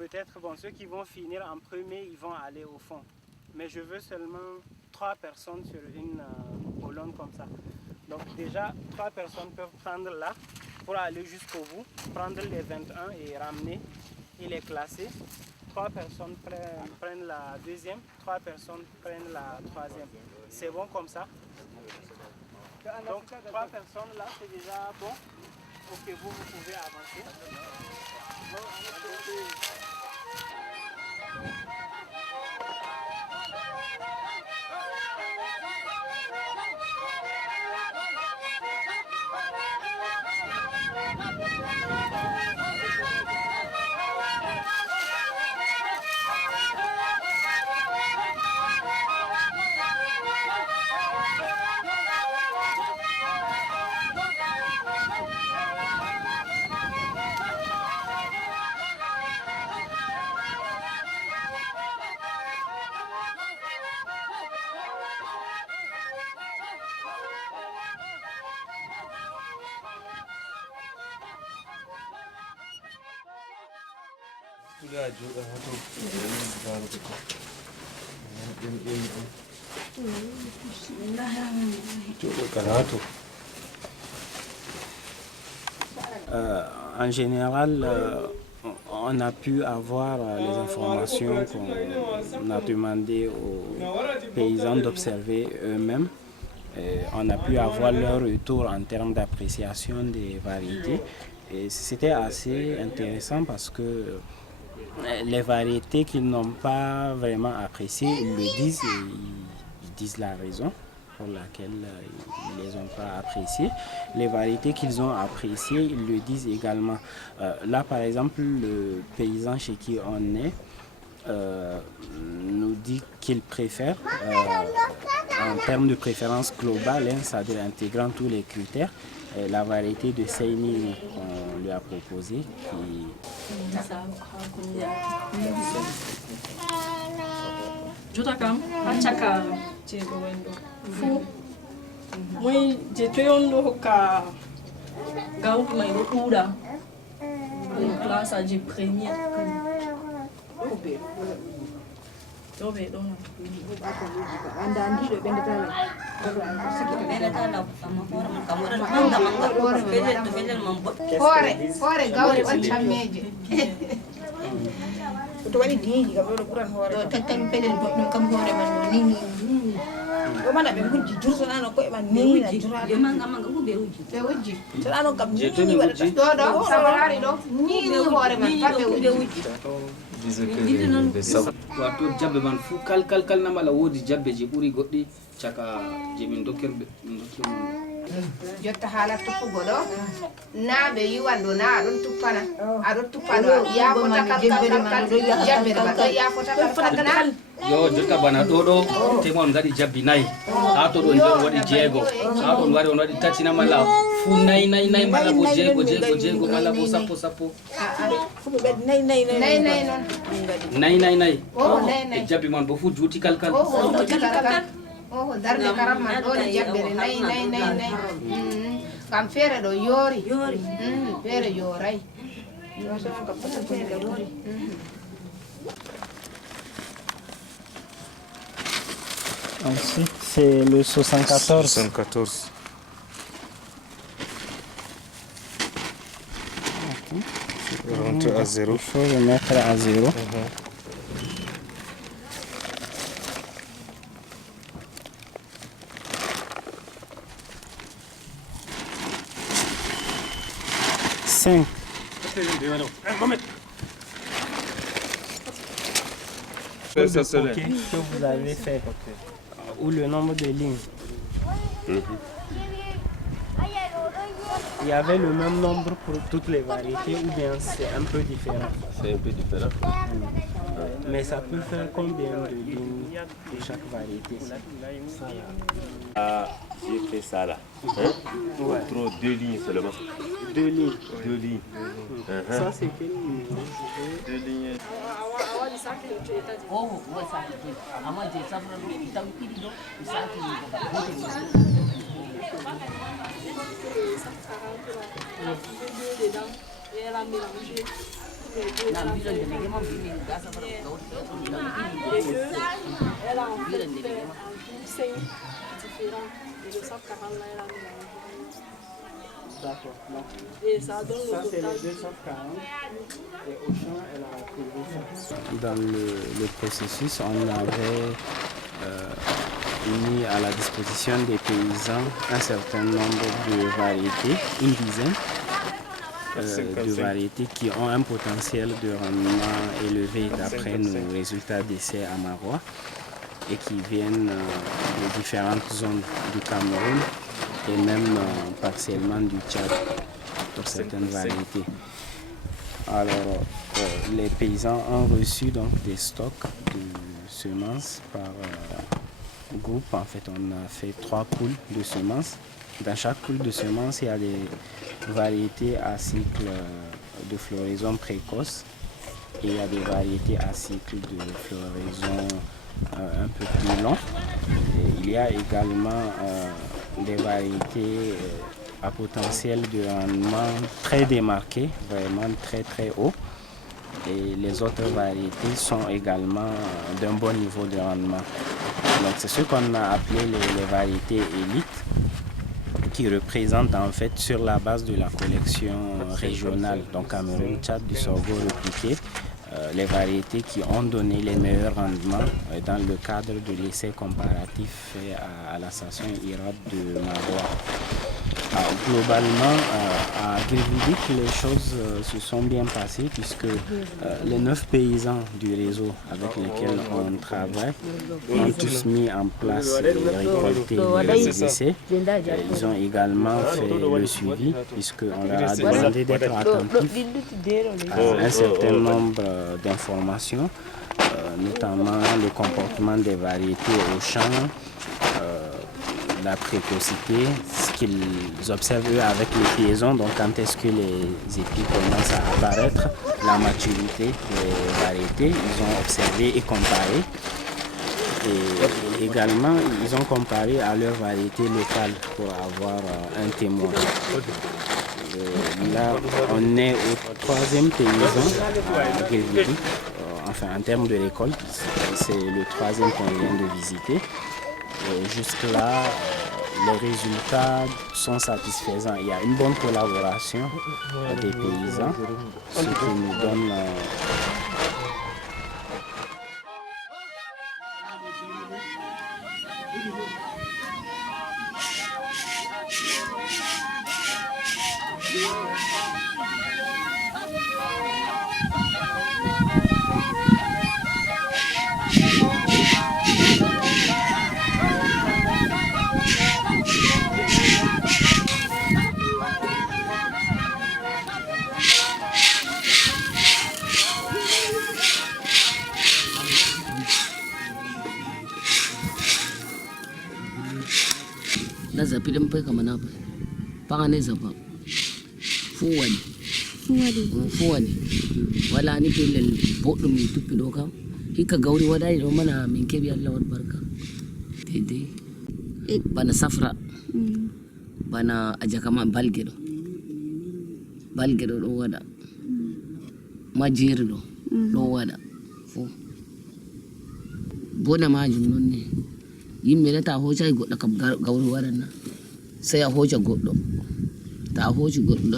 peut-être, bon, ceux qui vont finir en premier, ils vont aller au fond. Mais je veux seulement 3 personnes sur une colonne comme ça. Donc déjà, 3 personnes peuvent prendre là pour aller jusqu'au bout, prendre les 21 et ramener et les classer. 3 personnes prennent la deuxième, 3 personnes prennent la troisième. C'est bon comme ça? Donc 3 personnes là, c'est déjà bon. Ok, vous pouvez avancer. En général, on a pu avoir les informations qu'on a demandé aux paysans d'observer eux-mêmes. On a pu avoir leur retour en termes d'appréciation des variétés. Et c'était assez intéressant parce que les variétés qu'ils n'ont pas vraiment appréciées, ils le disent et ils disent la raison pour laquelle ils ne les ont pas appréciées. Les variétés qu'ils ont appréciées, ils le disent également. Là, par exemple, le paysan chez qui on est nous dit qu'il préfère, en termes de préférence globale, c'est-à-dire intégrant tous les critères, la variété de Seini qu'on lui a proposée. Jutakam, achaka jego wendo. Fu, moi je toyondo hoka gautu mai rokura. Classe à premier. Tobe dona. Anda andi do bende tala. Hore gawri on chammeje. To wani diji ga bolo kuran hore. Do tattam peden do kam hore man ni. Do mana be hujji jurso nano ko e man ni na jura. Be manga ko be hujji. Be hujji. To nano kam ni wadata. Do sabarari do ni hore man fa be hujji. Wato jabbe man fu kal namala wodi jabbe je buri goddi chaka je min dokkirbe jotta hala tuppugo ɗo na ɓe yiwanɗo na aɗon tuppana aɗon tuppano yafota kalkalkalkal jabbe ɗo ɗo yafota kalkalkal yo jotta bana ɗo temo on gaɗi jabbi nayyi ha to ɗon jon waɗi jeego ha ɗon wari on waɗi tati na malla fu nayi malla bo jeego malla bo sappo fuɓe ɓeddi nayi noon e jabbi man bo fu juuti kalkal oho darde karam man ɗo ne jabbere nayi ngam feere ɗo yoori feere yooray Ensuite, c'est le 74. 74. Okay. Rentre à 0. Il faut le mettre à 0. Cinq. Que vous avez fait, ou le nombre de lignes. Il y avait le même nombre pour toutes les variétés ou bien c'est un peu différent? C'est un peu différent. Mais ça peut faire combien de lignes de chaque variété? J'ai fait ça là. Trop 2 lignes seulement. 2 lignes. 2 lignes. Ça c'est quelle ligne? 2 lignes. Et elle a mélangé les deux. Elle a en fait fait en goût différents. Et le 140 là, elle a mélangé. D'accord. Et ça donne Ça, le c'est total. les 240. Et Auchan, elle a trouvé ça. Dans le processus, on avait mis à la disposition des paysans un certain nombre de variétés, une dizaine de variétés qui ont un potentiel de rendement élevé d'après nos résultats d'essai à Marois et qui viennent de différentes zones du Cameroun et même partiellement du Tchad pour certaines variétés. Alors, les paysans ont reçu donc des stocks de semences par groupe. En fait, on a fait 3 poules de semences. Dans chaque poule de semences, il y a des variétés à cycle de floraison précoce et il y a des variétés à cycle de floraison un peu plus long. Et il y a également des variétés à potentiel de rendement très démarqué, vraiment très très haut. Et les autres variétés sont également d'un bon niveau de rendement. Donc c'est ce qu'on a appelé les variétés élites, qui représentent en fait sur la base de la collection régionale, donc Cameroun, Tchad, du sorgho repliqué, les variétés qui ont donné les meilleurs rendements dans le cadre de l'essai comparatif fait à la station IRAD de Marois. Alors, globalement, à Grividic, les choses se sont bien passées puisque les 9 paysans du réseau avec lesquels on travaille ont tous mis en place et récolté les essais. Ils ont également fait le suivi puisqu'on leur a demandé d'être attentifs à un certain nombre d'informations, notamment le comportement des variétés au champ, la précocité, ce qu'ils observent eux avec les piaisons, donc quand est-ce que les épis commencent à apparaître, la maturité des variétés, ils ont observé et comparé. Et également, ils ont comparé à leur variété locale pour avoir un témoin. Là, on est au 3e paysan à Grividic. Enfin, en termes de récolte, c'est le 3e qu'on vient de visiter. Et jusque-là, les résultats sont satisfaisants. Il y a une bonne collaboration des paysans, ce qui nous donne Zapi dan pai kama napa pangane zapa fuwani wala ni pelel boddum mi tuppi do kam hikka gawri wadai do mana min kebi Allah wad barka dede bana safra bana ajakama balge do wada majiri do wada fu bona majum nonni yimɓe nata hoocay goɗɗo kam gawri waɗanna sey a hooca goɗɗo ta hooci goɗɗo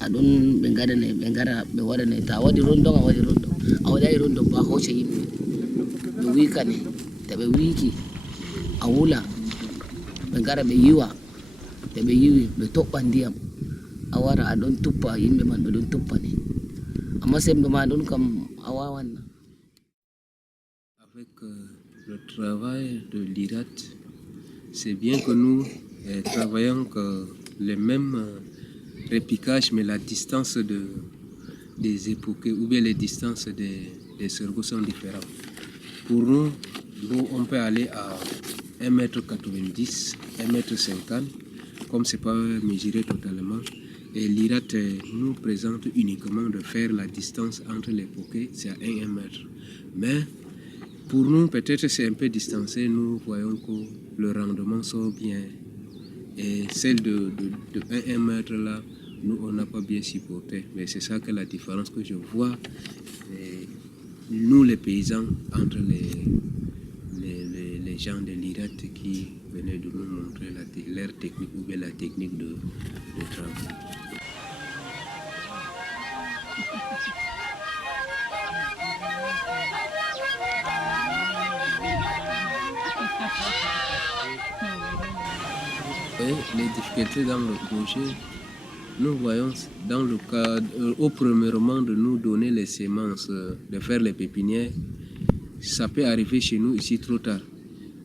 aɗon ɓe gadane ɓe gara ɓe waɗane ta waɗi rondon a waɗi rondon a waɗayi rondon ba hooca yimɓe ɓe wikane to ɓe wiki a wula ɓe gara ɓe yiwa to ɓe yiwi ɓe toɓɓa ndiyam a wara aɗon tuppa yimɓe man ɓe ɗon tuppane amma sembe ma ɗon kam a wawanna. Avec le travail de l'IRAD, c'est bien que nous travaillons que les mêmes répliquages, mais la distance des époques ou bien les distances des sorgho sont différentes. Pour nous, on peut aller à 1,90 m, 1,50 m, comme ce n'est pas mesuré totalement. Et l'IRAD nous présente uniquement de faire la distance entre les poquets, c'est à 1 m. Mais pour nous, peut-être c'est un peu distancé, nous voyons que le rendement sort bien. Et celle de 1 m là, nous, on n'a pas bien supporté. Mais c'est ça que la différence que je vois, nous les paysans, entre les gens de l'IRAT qui venaient de nous montrer leur technique ou bien la technique de travail. Et les difficultés dans le projet, nous voyons dans le cadre, premièrement de nous donner les semences, de faire les pépinières, ça peut arriver chez nous ici trop tard.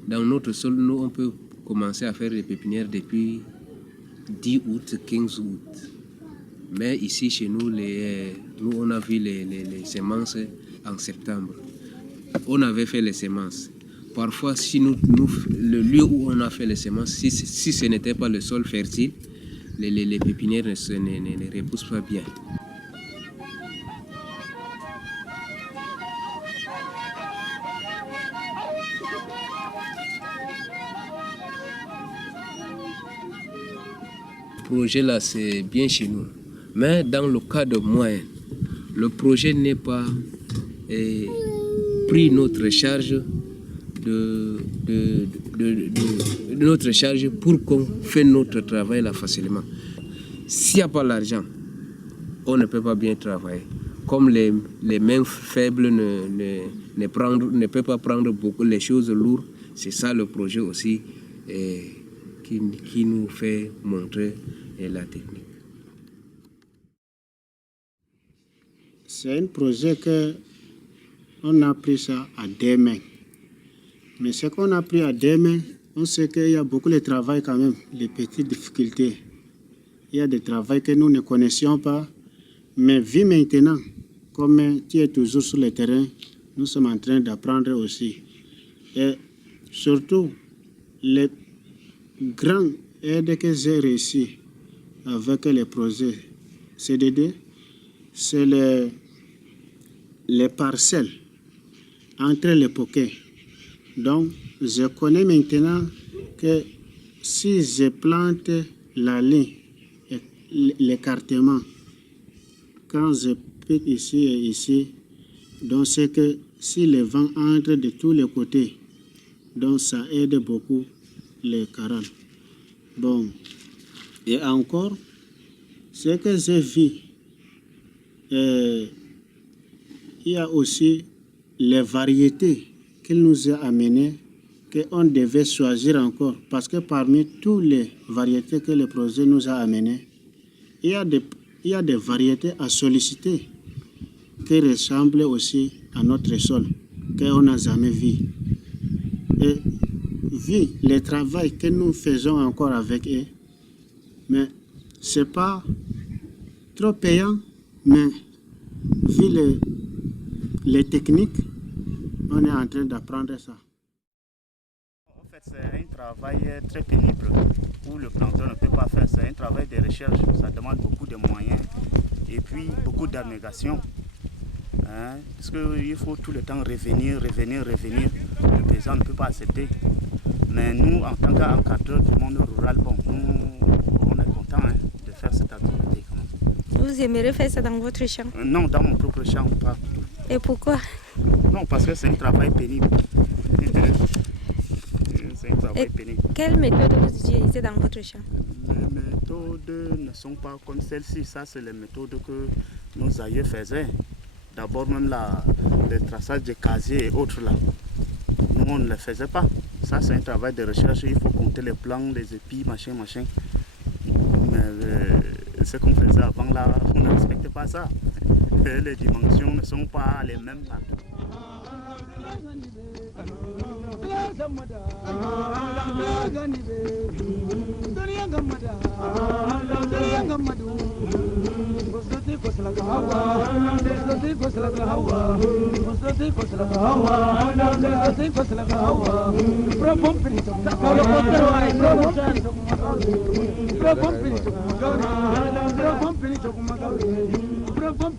Dans notre sol, nous on peut commencer à faire les pépinières depuis 10 août, 15 août. Mais ici chez nous, nous on a vu les semences en septembre. On avait fait les semences. Parfois, si le lieu où on a fait les semences, si ce n'était pas le sol fertile, les pépinières ne repoussent pas bien. Le projet là, c'est bien chez nous. Mais dans le cas de moyens, le projet n'est pas pris notre charge notre charge pour qu'on fait notre travail là facilement. S'il n'y a pas l'argent, on ne peut pas bien travailler. Comme les mains faibles ne peuvent pas prendre beaucoup les choses lourdes, c'est ça le projet aussi qui nous fait montrer la technique. C'est un projet qu'on a pris ça à deux mains. Mais ce qu'on a pris à deux mains, on sait qu'il y a beaucoup de travail quand même, les petites difficultés. Il y a des travaux que nous ne connaissions pas. Mais vu maintenant, comme tu es toujours sur le terrain, nous sommes en train d'apprendre aussi. Et surtout, les grandes aides que j'ai réussi avec les projets CDD, c'est les parcelles entre les poquets. Donc, je connais maintenant que si je plante la ligne, l'écartement, quand je pique ici et ici, donc c'est que si le vent entre de tous les côtés, donc ça aide beaucoup les carottes. Bon, et encore, ce que j'ai vu, il y a aussi les variétés qu'il nous a amenées, qu'on devait choisir encore, parce que parmi toutes les variétés que le projet nous a amenées, il y a des variétés à solliciter qui ressemblent aussi à notre sol, qu'on n'a jamais vu. Et vu le travail que nous faisons encore avec eux, mais ce n'est pas trop payant, mais vu les techniques, on est en train d'apprendre ça. En fait, c'est un travail très pénible où le planteur ne peut pas faire. C'est un travail de recherche, ça demande beaucoup de moyens et puis beaucoup d'abnégation. Parce qu'il faut tout le temps revenir. Le paysan ne peut pas accepter. Mais nous, en tant qu'encadreurs du monde rural, bon, on est content de faire cette activité. Vous aimeriez faire ça dans votre champ? Non, dans mon propre champ, pas du tout. Et pourquoi? Non, parce que c'est un travail pénible. C'est un travail pénible. Quelles méthodes vous utilisez dans votre champ? Les méthodes ne sont pas comme celles-ci. Ça, c'est les méthodes que nos aïeux faisaient. D'abord, même le traçage des casiers et autres là. Nous, on ne le faisait pas. Ça, c'est un travail de recherche. Il faut compter les plants, les épis, machin. Mais ce qu'on faisait avant là, on ne respectait pas ça. Et les dimensions ne sont pas les mêmes partout. Pro